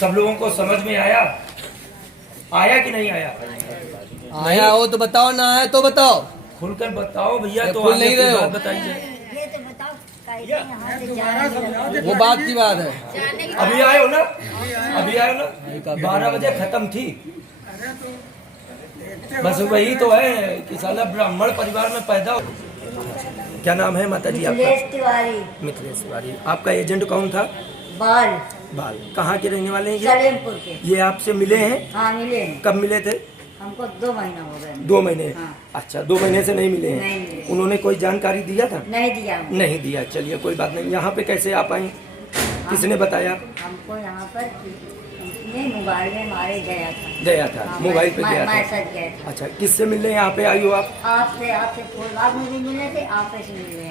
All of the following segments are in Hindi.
सब लोगों को समझ में आया कि नहीं आया? आया हो तो बताओ, ना आया तो बताओ। खुलकर बताओ भैया। तो खुल नहीं रहे हो। बताइए। ये तो बताओ कैसे यहाँ से जाना वो बात की बात है। अभी आए हो ना? अभी आए हो ना? 12 बजे खत्म थी। बस वही तो है कि साला ब्राह्मण परिवार में पैदा हो। क्या नाम है माता जी आपका? मिथिलेश तिवारी। मिथिलेश तिवारी। आपका एजेंट कौन था? बाल। कहाँ के रहने वाले हैं ये? सलेमपुर के। ये आपसे मिले हैं? हाँ मिले हैं। कब मिले थे? हमको 2 महीना हो गए। 2 महीने। हाँ। अच्छा, 2 महीने से नहीं मिले हैं? नहीं मिले। उन्होंने कोई जानकारी दिया था? नहीं दिया हमको। नहीं दिया। चलिए कोई बात नहीं। यहाँ पे कैसे आप आई? किसने बताया? हमको यहाँ पर किसने मोबाइल में मारे गया था। हाँ, मोबाइल पे गया मैसेज था। गया था। अच्छा, किससे मिलने यहाँ पे आई हो आप? आपसे फूलबाग में भी मिले थे, आपसे से मिले हैं।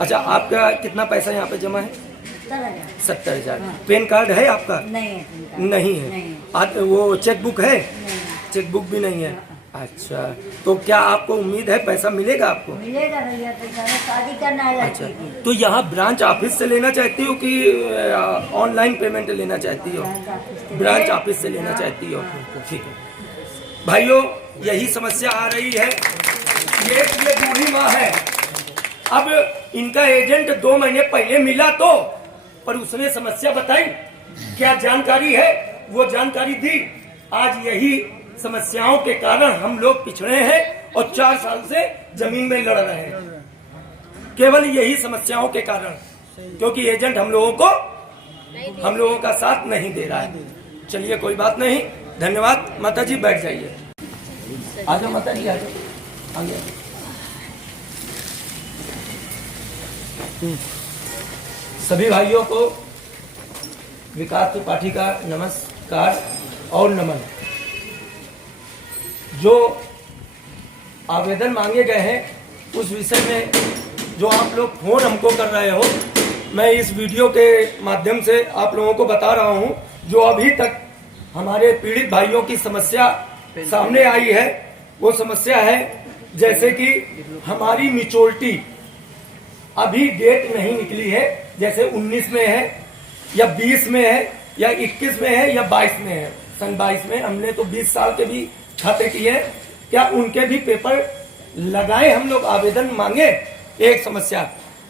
अच्छा, आपका कितना पैसा यहाँ पे जमा है? 70,000। 70,000। हाँ। पैन कार्ड है आपका? नहीं है पैन कार्ड। नहीं है। नहीं। वो चेक बुक है? नहीं। चेक बुक भी नहीं है। अच्छा, तो क्या आपको उम्मीद है पैसा मिलेगा आपको? मिलेगा भैया, तो हमें शादी करना है अच्छा, लड़की की। तो यहाँ ब्रांच ऑफिस से लेना चाहती हो कि ऑनलाइन पेमेंट लेना चाहती हो? ब्रांच ऑफिस से लेना चाहती हो? ठीक है भाइयों, यही समस्या आ रही है। ये बूढ़ी माँ है। अब इनका एजेंट 2 महीने पहले मिला तो, पर उसने समस्या बताई, क्या जानकारी है वो जानकारी दी। आज यही समस्याओं के कारण हम लोग पिछड़े हैं और 4 साल से जमीन में लड़ रहे हैं, केवल यही समस्याओं के कारण, क्योंकि एजेंट हम लोगों का साथ नहीं दे रहा है। चलिए कोई बात नहीं, धन्यवाद। माता जी बैठ जाइए। आजा माता जी, आजा आगे। सभी भाइयों को विकास त्रिपाठी का नमस्कार और नमन। जो आवेदन मांगे गए हैं उस विषय में जो आप लोग फोन हमको कर रहे हो, मैं इस वीडियो के माध्यम से आप लोगों को बता रहा हूं। जो अभी तक हमारे पीड़ित भाइयों की समस्या सामने आई है, वो समस्या है जैसे कि हमारी मैच्योरिटी अभी डेट नहीं निकली है, जैसे 19 में है या 20 में है या 21 में है या 22 में है। सन 22 में हमने तो 20 साल के भी खाते किए, क्या उनके भी पेपर लगाए हम लोग, आवेदन मांगे। एक समस्या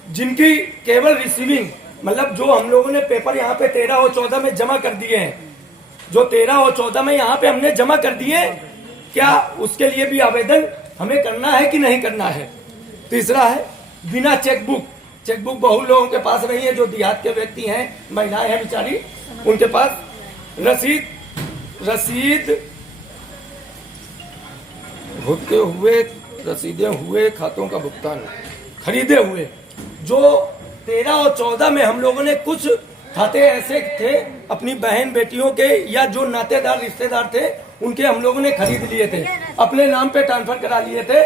जिनकी केवल रिसीविंग, मतलब जो हम लोगों ने पेपर यहाँ पे 13 और 14 में जमा कर दिए हैं, जो 13 और 14 में यहाँ पे हमने जमा कर दिए, क्या उसके लिए भी आवेदन हमें करना है कि नहीं करना है। तीसरा है बिना चेकबुक बहुत लोगों के पास नहीं है, जो देहात के व्यक्ति हैं, महिलाएं हैं बेचारी, उनके पास रसीद होते हुए, रसीदें हुए, खातों का भुगतान खरीदे हुए। जो 13 और 14 में हम लोगों ने कुछ खाते ऐसे थे अपनी बहन बेटियों के या जो नातेदार रिश्तेदार थे, उनके हम लोगों ने खरीद लिए थे, अपने नाम पे ट्रांसफर करा लिए थे।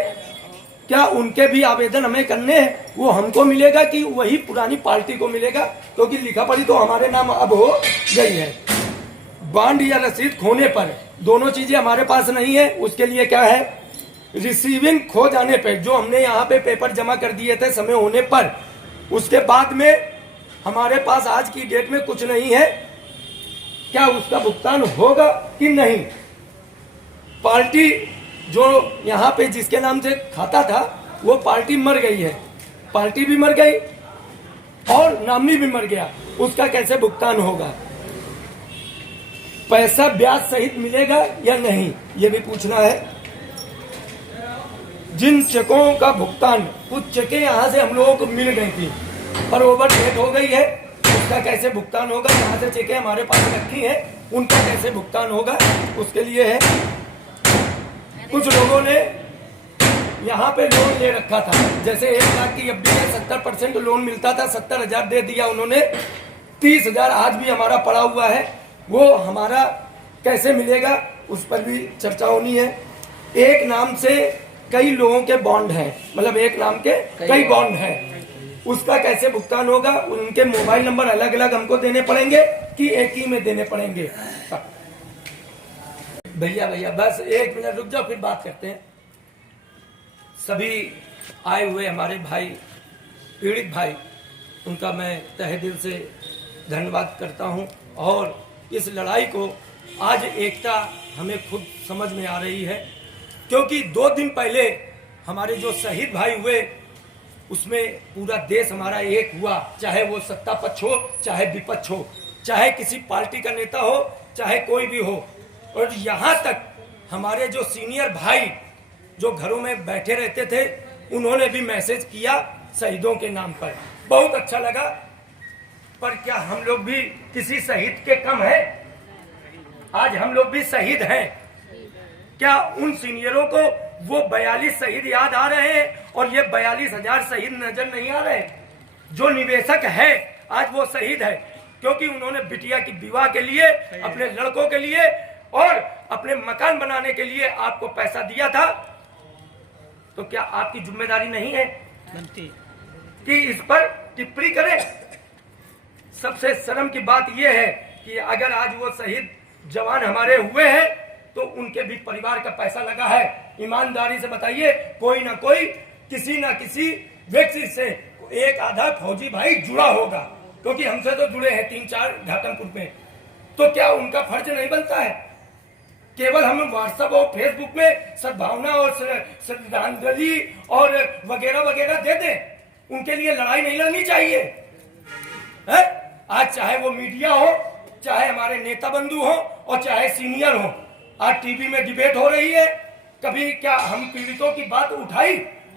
क्या उनके भी आवेदन हमें करने हैं? वो हमको मिलेगा कि वही पुरानी पार्टी को मिलेगा? क्योंकि लिखा पढ़ी तो हमारे नाम अब हो गई है। बॉन्ड या रसीद खोने पर, दोनों चीजें हमारे पास नहीं है। उसके लिए क्या है, रिसीविंग खो जाने पर, जो हमने यहाँ पे पेपर जमा कर दिए थे समय होने पर, उसके बाद में हमारे पास आज की डेट में कुछ नहीं है, क्या उसका भुगतान होगा कि नहीं। पार्टी जो यहाँ पे जिसके नाम से खाता था, वो पार्टी मर गई है, पार्टी भी मर गई और नामनी भी मर गया, उसका कैसे भुगतान होगा। पैसा ब्याज सहित मिलेगा या नहीं, ये भी पूछना है। जिन चेकों का भुगतान, कुछ चेकें यहाँ से हम लोगों को मिल गई थी पर ओवर डेट हो गई है, उसका कैसे भुगतान होगा। यहाँ से चेकें हमारे पास रखी हैं, उनका कैसे भुगतान होगा, उसके लिए है। कुछ लोगों ने यहाँ पे लोन ले रखा था, जैसे 1 लाख की एफडी में 70% लोन मिलता था, 70,000 दे दिया उन्होंने, 30,000 आज भी हमारा पड़ा हुआ है, वो हमारा कैसे मिलेगा, उस पर भी चर्चा होनी है। एक नाम से कई लोगों के बॉन्ड हैं, मतलब एक नाम के कई बॉन्ड हैं, उसका कैसे भुगतान होगा। उनके मोबाइल नंबर अलग अलग हमको देने पड़ेंगे कि एक ही में देने पड़ेंगे। भैया बस 1 मिनट रुक जाओ, फिर बात करते हैं। सभी आए हुए हमारे भाई, पीड़ित भाई, उनका मैं तहे दिल से धन्यवाद करता हूं और इस लड़ाई को आज एकता हमें खुद समझ में आ रही है, क्योंकि 2 दिन पहले हमारे जो शहीद भाई हुए उसमें पूरा देश हमारा एक हुआ, चाहे वो सत्ता पक्ष हो चाहे विपक्ष हो, चाहे किसी पार्टी का नेता हो चाहे कोई भी हो। और यहाँ तक हमारे जो सीनियर भाई जो घरों में बैठे रहते थे उन्होंने भी मैसेज किया शहीदों के नाम पर, बहुत अच्छा लगा। पर क्या हम लोग भी किसी शहीद के कम हैं? आज हम लोग भी शहीद हैं। क्या उन सीनियरों को वो 42 शहीद याद आ रहे हैं और ये 42,000 शहीद नजर नहीं आ रहे? जो निवेशक है आज वो शहीद है, क्योंकि उन्होंने बिटिया की विवाह के लिए, अपने लड़कों के लिए और अपने मकान बनाने के लिए आपको पैसा दिया था। तो क्या आपकी जिम्मेदारी नहीं है कि इस पर टिप्पणी करें? सबसे शर्म की बात यह है कि अगर आज वो शहीद जवान हमारे हुए हैं तो उनके भी परिवार का पैसा लगा है। ईमानदारी से बताइए, कोई ना कोई किसी ना किसी व्यक्ति से एक आधा फौजी भाई जुड़ा होगा, क्योंकि हमसे तो जुड़े हैं 3-4 घाटमपुर में। तो क्या उनका फर्ज नहीं बनता है? केवल हम व्हाट्सएप और फेसबुक में सद्भावना और श्रद्धांजलि और वगैरह वगैरह दे दें, उनके लिए लड़ाई नहीं लड़नी चाहिए है? आज चाहे वो मीडिया हो, चाहे हमारे नेता बंधु हो और चाहे सीनियर हो, आज टीवी में डिबेट हो रही है। कभी क्या हम पीड़ितों की बात उठाई?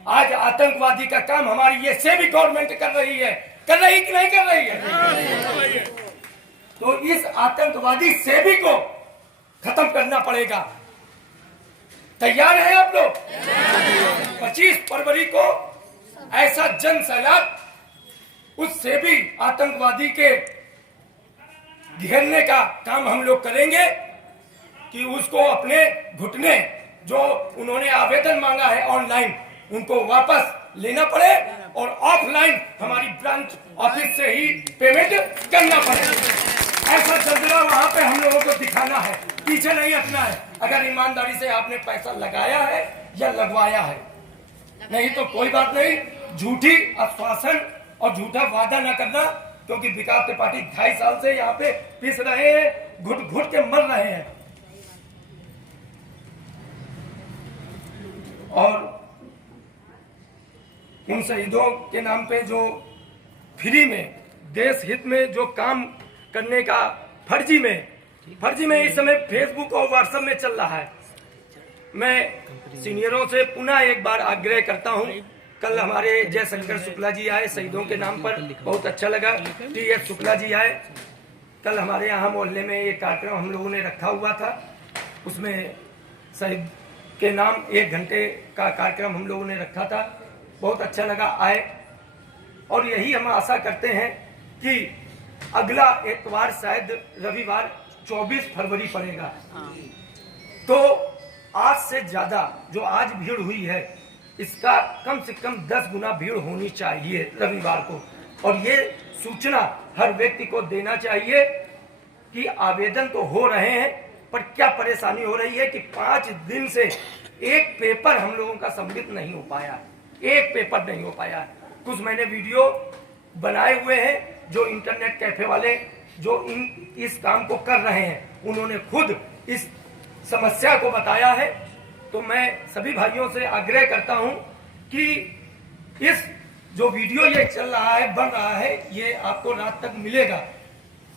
आज आतंकवादी का काम हमारी ये सेवी गवर्नमेंट कर रही है, कर रही कि नहीं कर रही है? तो इस आतंकवादी सेवी को खत्म करना पड़ेगा। तैयार हैं आप लोग? 25 फरवरी को ऐसा जन सैलाब उस सेवी आतंकवादी के घेरने का काम हम लोग करेंगे कि उसको अपने घुटने जो उन्होंने आवेदन मांगा है ऑनलाइन उनको वापस लेना पड़े और ऑफलाइन हमारी ब्रांच ऑफिस से ही पेमेंट करना पड़े। ऐसा जल्दला वहां पे हम लोगों को दिखाना है, पीछे नहीं हटना है। अगर ईमानदारी से आपने पैसा लगाया है या लगवाया है, नहीं तो कोई बात नहीं। झूठी आश्वासन और झूठा वादा न करना, क्योंकि विकास त्रिपाठी 2.5 साल से यहाँ पे पिस रहे हैं, घुट घुट के मर रहे हैं। और उन शहीदों के नाम पे जो फ्री में देश हित में जो काम करने का फर्जी में इस समय फेसबुक और व्हाट्सएप में चल रहा है। मैं सीनियरों से पुनः एक बार आग्रह करता हूं। कल हमारे जयशंकर शुक्ला जी आए शहीदों के नाम पर, बहुत अच्छा लगा। TS शुक्ला जी आए। कल हमारे यहाँ मोहल्ले में एक कार्यक्रम हम लोगों ने रखा हुआ था, उसमें शहीद के नाम 1 घंटे का कार्यक्रम हम लोगों ने रखा था, बहुत अच्छा लगा आए। और यही हम आशा करते हैं कि अगला एतवार शायद रविवार 24 फरवरी पड़ेगा, तो आज से ज्यादा जो आज भीड़ हुई है इसका कम से कम 10 गुना भीड़ होनी चाहिए रविवार को। और ये सूचना हर व्यक्ति को देना चाहिए कि आवेदन तो हो रहे हैं, पर क्या परेशानी हो रही है कि 5 दिन से एक पेपर हम लोगों का सबमिट नहीं हो पाया, एक पेपर नहीं हो पाया। कुछ मैंने वीडियो बनाए हुए हैं, जो इंटरनेट कैफे वाले जो इस काम को कर रहे हैं उन्होंने खुद इस समस्या को बताया है। तो मैं सभी भाइयों से आग्रह करता हूं कि इस जो वीडियो ये चल रहा है, बन रहा है, ये आपको रात तक मिलेगा।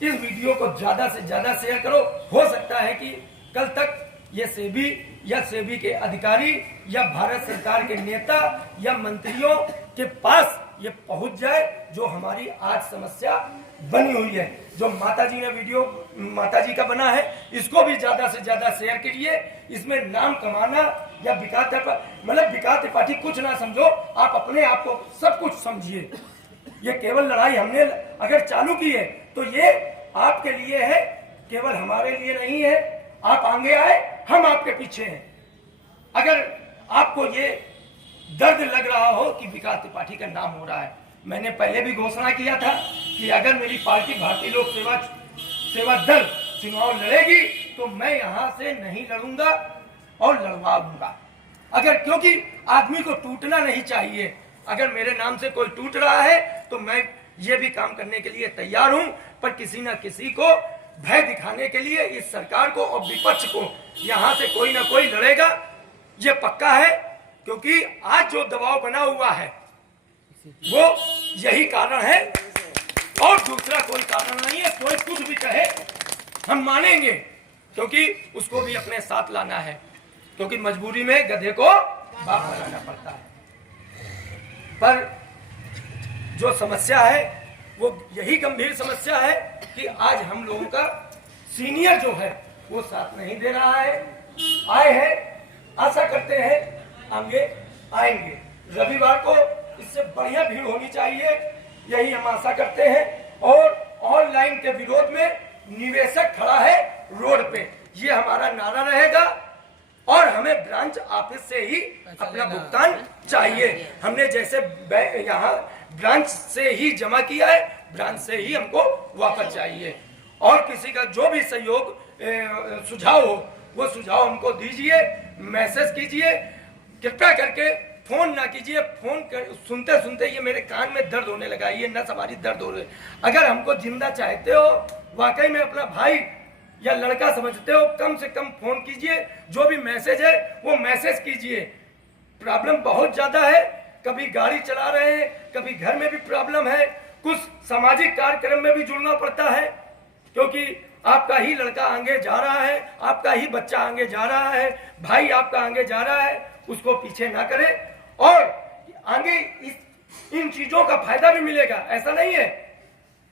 इस वीडियो को ज्यादा से ज्यादा शेयर करो। हो सकता है कि कल तक ये सेबी या सेबी के अधिकारी या भारत सरकार के नेता या मंत्रियों के पास ये पहुंच जाए जो हमारी आज समस्या बनी हुई है। जो माताजी ने वीडियो माताजी का बना है, इसको भी ज्यादा से ज्यादा शेयर कीजिए। इसमें नाम कमाना या विकास त्रिपाठी कुछ ना समझो, आप अपने आप को सब कुछ समझिए। ये केवल लड़ाई हमने अगर चालू की है तो ये आपके लिए है, केवल हमारे लिए नहीं है। आप आगे आए, हम आपके पीछे हैं। अगर आपको ये दर्द लग रहा हो कि विकास त्रिपाठी का नाम हो रहा है, मैंने पहले भी घोषणा किया था कि अगर मेरी पार्टी भारतीय लोक सेवा दल चुनाव लड़ेगी तो मैं यहां से नहीं लड़ूंगा और लड़वाऊंगा। अगर क्योंकि आदमी को टूटना नहीं चाहिए। अगर मेरे नाम से कोई टूट रहा है तो मैं ये भी काम करने के लिए तैयार हूं, पर किसी ना किसी को भय दिखाने के लिए इस सरकार को और विपक्ष को यहाँ से कोई ना कोई लड़ेगा, ये पक्का है। क्योंकि आज जो दबाव बना हुआ है वो यही कारण है और दूसरा कोई कारण नहीं है। कोई कुछ भी कहे हम मानेंगे, क्योंकि उसको भी अपने साथ लाना है, क्योंकि मजबूरी में गधे को बाप बनाना पड़ता है। पर जो समस्या है वो यही गंभीर समस्या है कि आज हम लोगों का सीनियर जो है वो साथ नहीं दे रहा है। आए हैं, आशा करते हैं आगे आएंगे। रविवार को इससे बढ़िया भीड़ होनी चाहिए, यही हम आशा करते हैं। और ऑनलाइन के विरोध में निवेशक खड़ा है रोड पे, ये हमारा नारा रहेगा। और हमें ब्रांच ऑफिस से ही अपना भुगतान चाहिए। हमने जैसे यहाँ ब्रांच से ही जमा किया है, ब्रांच से ही हमको वापस चाहिए। और किसी का जो भी सहयोग सुझाव हो वो सुझाव हमको दीजिए, मैसेज कीजिए, कृपया करके फोन ना कीजिए। फोन सुनते सुनते ये मेरे कान में दर्द होने लगा, ये नस हमारी दर्द हो रही है। अगर हमको जिंदा चाहते हो, वाकई में अपना भाई या लड़का समझते हो, कम से कम फोन कीजिए। जो भी मैसेज है वो मैसेज कीजिए। प्रॉब्लम बहुत ज्यादा है, कभी गाड़ी चला रहे हैं, कभी घर में भी प्रॉब्लम है, कुछ सामाजिक कार्यक्रम में भी जुड़ना पड़ता है, क्योंकि आपका ही लड़का आगे जा रहा है, आपका ही बच्चा आगे जा रहा है, भाई आपका आगे जा रहा है, उसको पीछे ना करें। और आगे इन चीजों का फायदा भी मिलेगा, ऐसा नहीं है।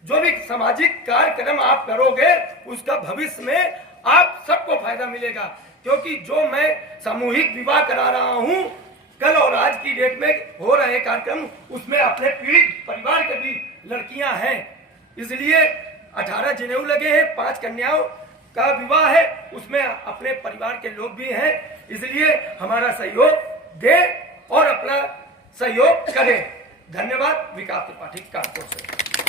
जो भी सामाजिक कार्यक्रम आप करोगे उसका भविष्य में आप सबको फायदा मिलेगा। क्योंकि जो मैं सामूहिक विवाह करा रहा हूं कल और आज की डेट में हो रहे कार्यक्रम, उसमें अपने पीड़ित परिवार के भी लड़कियां हैं। इसलिए 18 जनेऊ लगे हैं, 5 कन्याओं का विवाह है, उसमें अपने परिवार के लोग भी हैं। इसलिए हमारा सहयोग दे और अपना सहयोग करें। धन्यवाद। विकास त्रिपाठी कानपुर से।